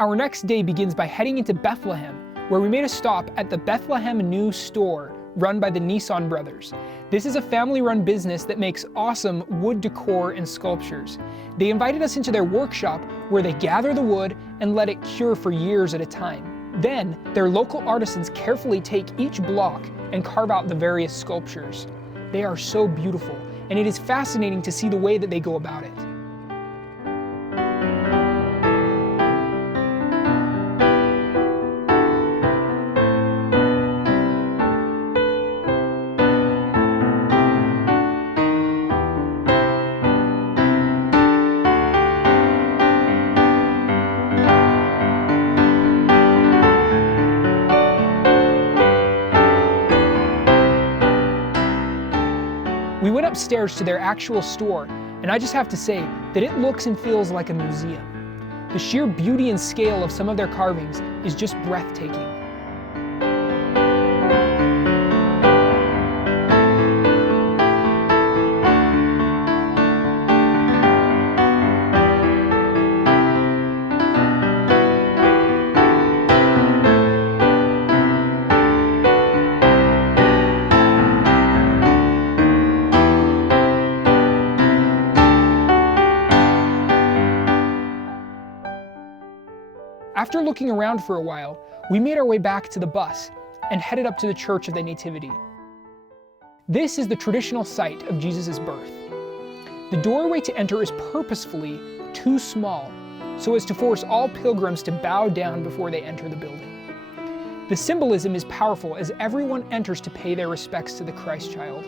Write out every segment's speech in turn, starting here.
Our next day begins by heading into Bethlehem, where we made a stop at the Bethlehem New Store, run by the Nissan brothers. This is a family-run business that makes awesome wood decor and sculptures. They invited us into their workshop where they gather the wood and let it cure for years at a time. Then, their local artisans carefully take each block and carve out the various sculptures. They are so beautiful, and it is fascinating to see the way that they go about it. We went upstairs to their actual store, and I just have to say that it looks and feels like a museum. The sheer beauty and scale of some of their carvings is just breathtaking. After looking around for a while, we made our way back to the bus and headed up to the Church of the Nativity. This is the traditional site of Jesus' birth. The doorway to enter is purposefully too small, so as to force all pilgrims to bow down before they enter the building. The symbolism is powerful as everyone enters to pay their respects to the Christ child.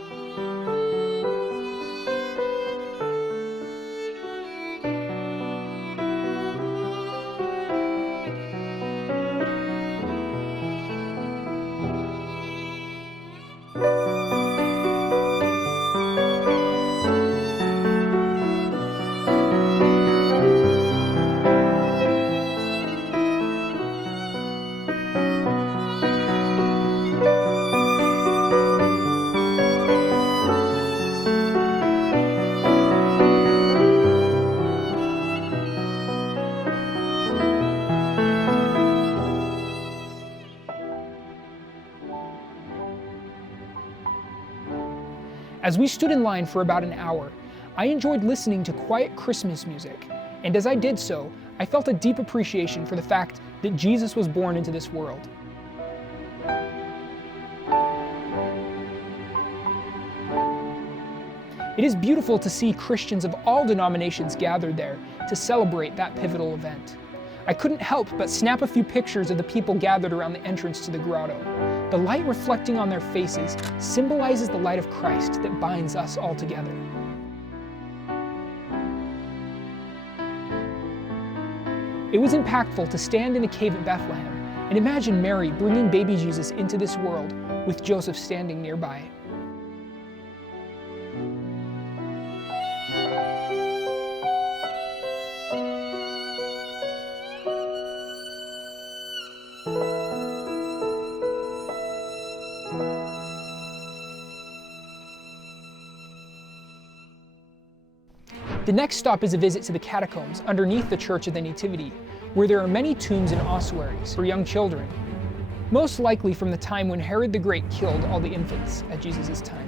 As we stood in line for about an hour, I enjoyed listening to quiet Christmas music, and as I did so, I felt a deep appreciation for the fact that Jesus was born into this world. It is beautiful to see Christians of all denominations gathered there to celebrate that pivotal event. I couldn't help but snap a few pictures of the people gathered around the entrance to the grotto. The light reflecting on their faces symbolizes the light of Christ that binds us all together. It was impactful to stand in the cave at Bethlehem and imagine Mary bringing baby Jesus into this world with Joseph standing nearby. The next stop is a visit to the catacombs underneath the Church of the Nativity, where there are many tombs and ossuaries for young children, most likely from the time when Herod the Great killed all the infants at Jesus' time.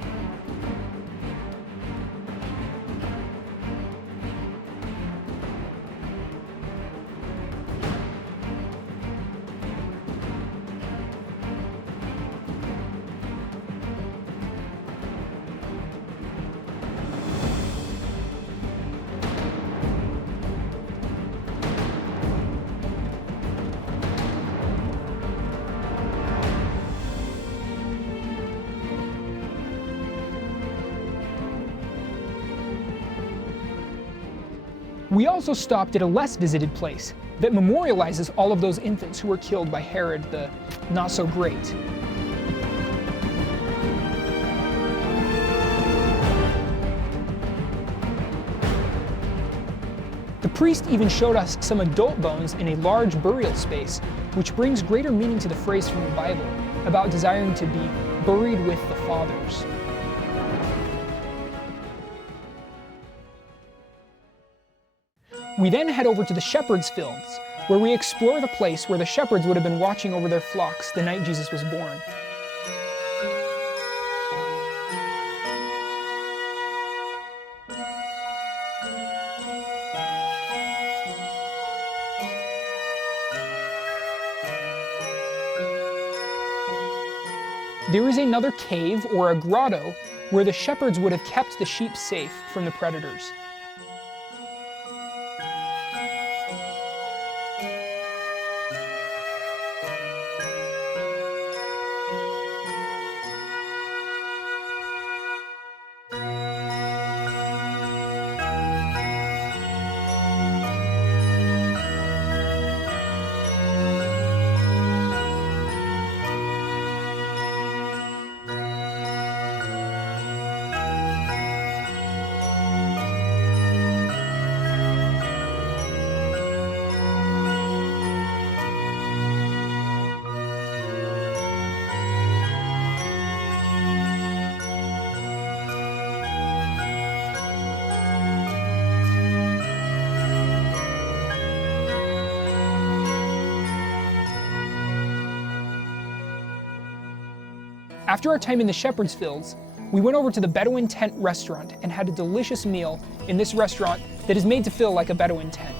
We also stopped at a less visited place that memorializes all of those infants who were killed by Herod the Not-So-Great. The priest even showed us some adult bones in a large burial space, which brings greater meaning to the phrase from the Bible about desiring to be buried with the fathers. We then head over to the Shepherd's Fields, where we explore the place where the shepherds would have been watching over their flocks the night Jesus was born. There is another cave, or a grotto, where the shepherds would have kept the sheep safe from the predators. After our time in the shepherd's fields, we went over to the Bedouin Tent restaurant and had a delicious meal in this restaurant that is made to feel like a Bedouin tent.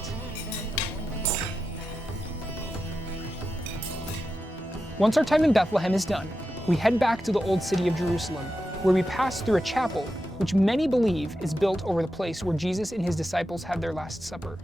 Once our time in Bethlehem is done, we head back to the old city of Jerusalem, where we pass through a chapel which many believe is built over the place where Jesus and his disciples had their Last Supper.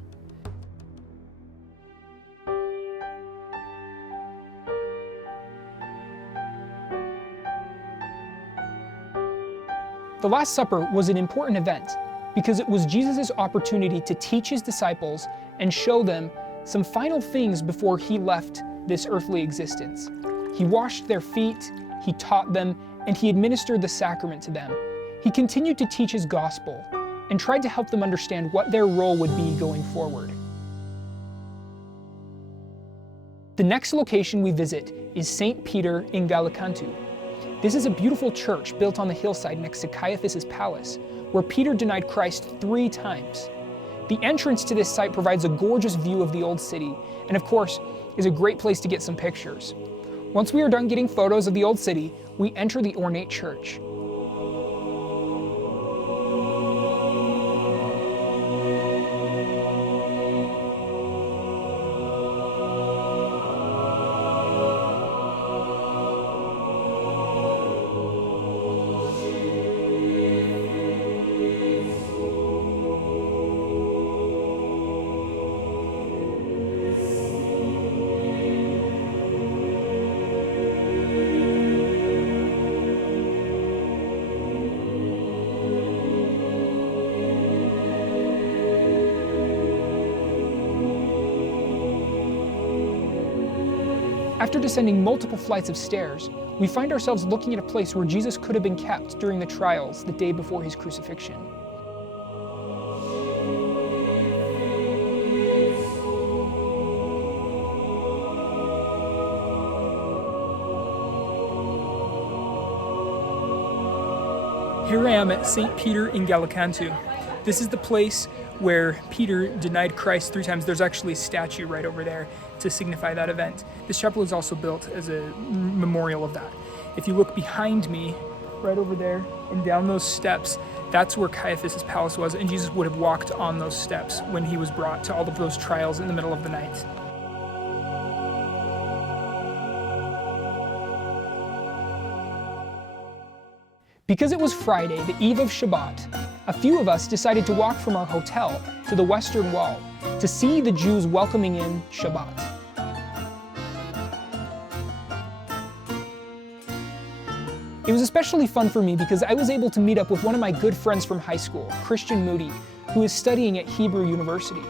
The Last Supper was an important event because it was Jesus' opportunity to teach his disciples and show them some final things before he left this earthly existence. He washed their feet, he taught them, and he administered the sacrament to them. He continued to teach his gospel and tried to help them understand what their role would be going forward. The next location we visit is St. Peter in Gallicantu. This is a beautiful church built on the hillside next to Caiaphas' palace, where Peter denied Christ 3 times. The entrance to this site provides a gorgeous view of the old city, and of course, is a great place to get some pictures. Once we are done getting photos of the old city, we enter the ornate church. After descending multiple flights of stairs, we find ourselves looking at a place where Jesus could have been kept during the trials the day before his crucifixion. Here I am at St. Peter in Gallicantu. This is the place where Peter denied Christ 3 times. There's actually a statue right over there to signify that event. This chapel is also built as a memorial of that. If you look behind me, right over there, and down those steps, that's where Caiaphas' palace was, and Jesus would have walked on those steps when he was brought to all of those trials in the middle of the night. Because it was Friday, the eve of Shabbat, a few of us decided to walk from our hotel to the Western Wall to see the Jews welcoming in Shabbat. It was especially fun for me because I was able to meet up with one of my good friends from high school, Christian Moody, who is studying at Hebrew University.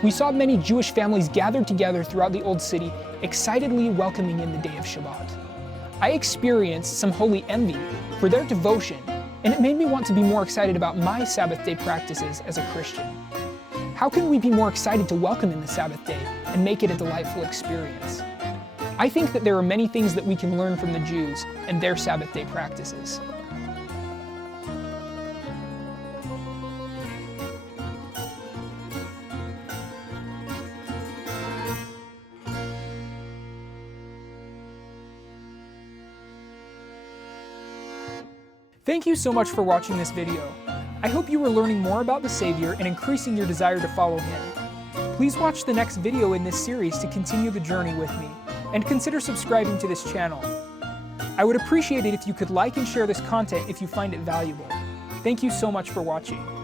We saw many Jewish families gathered together throughout the Old City, excitedly welcoming in the day of Shabbat. I experienced some holy envy for their devotion, and it made me want to be more excited about my Sabbath day practices as a Christian. How can we be more excited to welcome in the Sabbath day and make it a delightful experience. I think that there are many things that we can learn from the Jews and their Sabbath day practices. Thank you so much for watching this video. I hope you are learning more about the Savior and increasing your desire to follow Him. Please watch the next video in this series to continue the journey with me, and consider subscribing to this channel. I would appreciate it if you could like and share this content if you find it valuable. Thank you so much for watching.